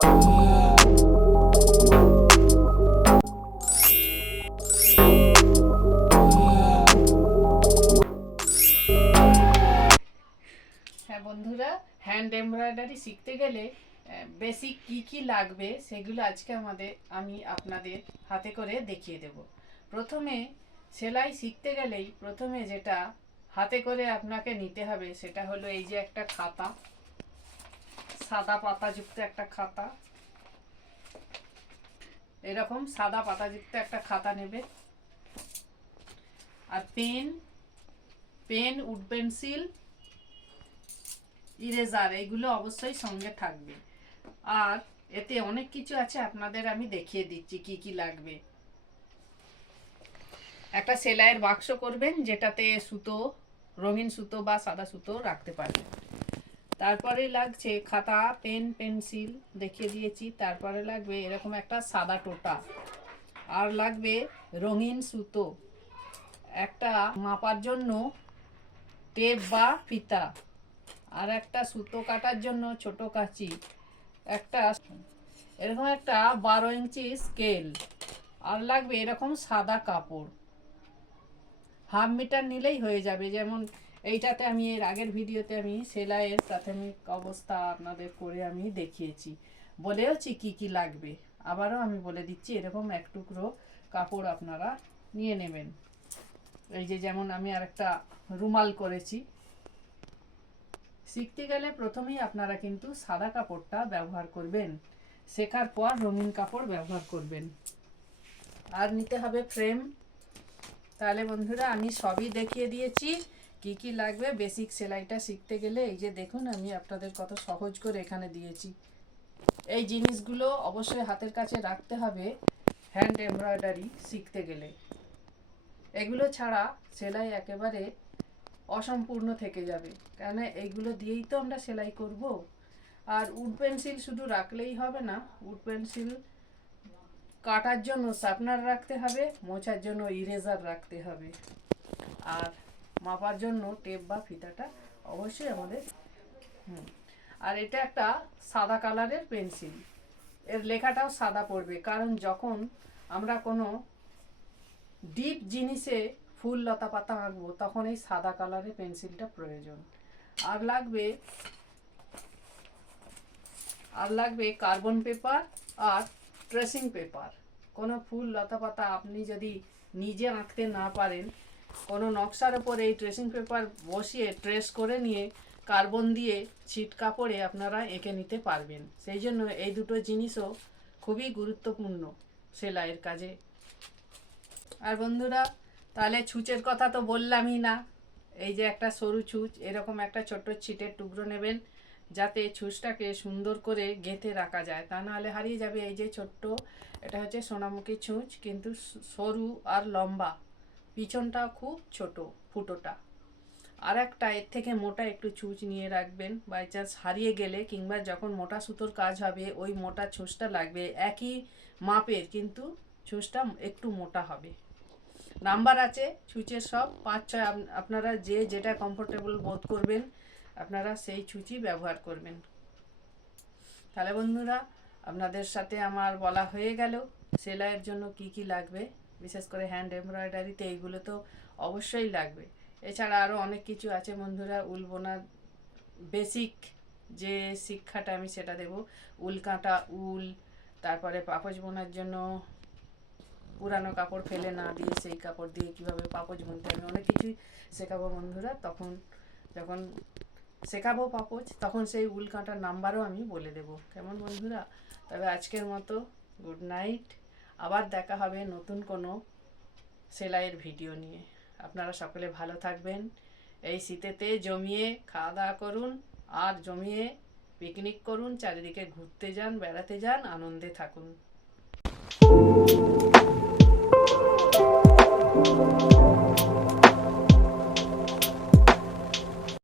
হ্যাঁ বন্ধুরা, hand embroidery শিখতে গেলে বেসিক কি লাগবে সেগুলো আজকে আমি আপনাদের হাতে করে দেখিয়ে দেব। প্রথমে সেলাই শিখতে গেলেই প্রথমে যেটা হাতে করে আপনাকে নিতে হবে সেটা হলো এই যে একটা খাতা, সাদা পাতাযুক্ত একটা খাতা। এরকম সাদা পাতাযুক্ত একটা খাতা নেবে, আর পেন, উড পেন্সিল, ইরেজার, এইগুলো অবশ্যই সঙ্গে থাকবে। আর এতে অনেক কিছু আছে, আপনাদের আমি দেখিয়ে দিচ্ছি কি লাগবে। একটা সেলাইয়ের বাক্স করবেন যেটাতে সুতো, রঙিন সুতো বা সাদা সুতো রাখতে পারবেন। তারপরে লাগছে খাতা, পেন, পেন্সিল দেখিয়ে দিয়েছি। তারপরে লাগবে এরকম একটা সাদা টোটা, আর লাগবে রঙিন সুতো, একটা মাপার জন্য টেপ বা ফিতা, আর একটা সুতো কাটার জন্য ছোট কাঁচি, একটা এরকম একটা 12 ইঞ্চি স্কেল, আর লাগবে এরকম সাদা কাপড়। হাফ মিটার নিলেই হয়ে যাবে। যেমন এইটাতে আমি এর আগের ভিডিওতে আমি সেলাইয়ের প্রাথমিক অবস্থা আপনাদের করে আমি দেখিয়েছি, বলেওছি কি লাগবে। আবারও আমি বলে দিচ্ছি, এরকম এক টুকরো কাপড় আপনারা নিয়ে নেবেন। এই যে যেমন আমি আরেকটা রুমাল করেছি। শিখতে গেলে প্রথমেই আপনারা কিন্তু সাদা কাপড়টা ব্যবহার করবেন, শেখার পর রঙিন কাপড় ব্যবহার করবেন। আর নিতে হবে ফ্রেম। তাহলে বন্ধুরা আমি সবই দেখিয়ে দিয়েছি কি লাগবে বেসিক সেলাইটা শিখতে গেলে। এই যে দেখুন, আমি আপনাদের কত সহজ করে এখানে দিয়েছি। এই জিনিসগুলো অবশ্যই হাতের কাছে রাখতে হবে হ্যান্ড এমব্রয়ডারি শিখতে গেলে। এগুলো ছাড়া সেলাই একেবারে অসম্পূর্ণ থেকে যাবে, কেন এইগুলো দিয়েই তো আমরা সেলাই করব। আর উড পেন্সিল শুধু রাখলেই হবে না, উড পেন্সিল কাটার জন্য শার্পনার রাখতে হবে, মোছার জন্য ইরেজার রাখতে হবে, আর মাপার জন্য টেপ বা ফিতাটা অবশ্যই আমাদের। আর এটা একটা সাদা কালারের পেন্সিল, এর লেখাটাও সাদা পড়বে, কারণ যখন আমরা কোনো ডিপ জিনিসে ফুল লতা পাতা আঁকবো তখন এই সাদা কালারের পেন্সিলটা প্রয়োজন। আর লাগবে কার্বন পেপার আর ট্রেসিং পেপার। কোনো ফুল লতা পাতা আপনি যদি নিজে আঁকতে না পারেন, কোনো নকশার ওপর এই ট্রেসিং পেপার বসিয়ে ট্রেস করে নিয়ে কার্বন দিয়ে ছিট কাপড়ে আপনারা এঁকে নিতে পারবেন। সেই জন্য এই দুটো জিনিসও খুবই গুরুত্বপূর্ণ সেলাইয়ের কাজে। আর বন্ধুরা, তাহলে ছুঁচের কথা তো বললামই না। এই যে একটা সরু ছুঁচ, এরকম একটা ছোট্ট ছিটের টুকরো নেবেন, যাতে ছুঁচটাকে সুন্দর করে গেঁথে রাখা যায়, তা নাহলে হারিয়ে যাবে। এই যে ছোট্ট, এটা হচ্ছে সোনামুখী ছুঁচ, কিন্তু সরু আর লম্বা, পিছনটাও খুব ছোট ফুটোটা। আর একটা এর থেকে মোটা একটু ছুঁচ নিয়ে রাখবেন, বাই চান্স হারিয়ে গেলে কিংবা যখন মোটা সুতোর কাজ হবে ওই মোটা ছুঁচটা লাগবে। একই মাপের কিন্তু ছুঁচটা একটু মোটা হবে। নাম্বার আছে ছুঁচের সব 5-6, আপনারা যেটা কমফোর্টেবল বোধ করবেন আপনারা সেই ছুঁচি ব্যবহার করবেন। তাহলে বন্ধুরা, আপনাদের সাথে আমার বলা হয়ে গেল সেলাইয়ের জন্য কি লাগবে। বিশেষ করে হ্যান্ড এমব্রয়ডারিতে এইগুলো তো অবশ্যই লাগবে। এছাড়া আরও অনেক কিছু আছে বন্ধুরা। উল বোনার বেসিক যে শিক্ষাটা আমি সেটা দেব। উল কাঁটা, উল, তারপরে পাপোশ বোনার জন্য পুরানো কাপড় ফেলে না দিয়ে সেই কাপড় দিয়ে কীভাবে পাপোশ বুনতে, আমি অনেক কিছুই শেখাবো বন্ধুরা। যখন শেখাবো পাপোশ, তখন সেই উল কাঁটার নাম্বারও আমি বলে দেব। কেমন বন্ধুরা? তবে আজকের মতো গুড নাইট। আবার দেখা হবে নতুন কোনো সেলাইয়ের ভিডিও নিয়ে। আপনারা সকলে ভালো থাকবেন। এই শীতেতে জমিয়ে খাওয়া দাওয়া করুন, আর জমিয়ে পিকনিক করুন, চারিদিকে ঘুরতে যান, বেড়াতে যান, আনন্দে থাকুন।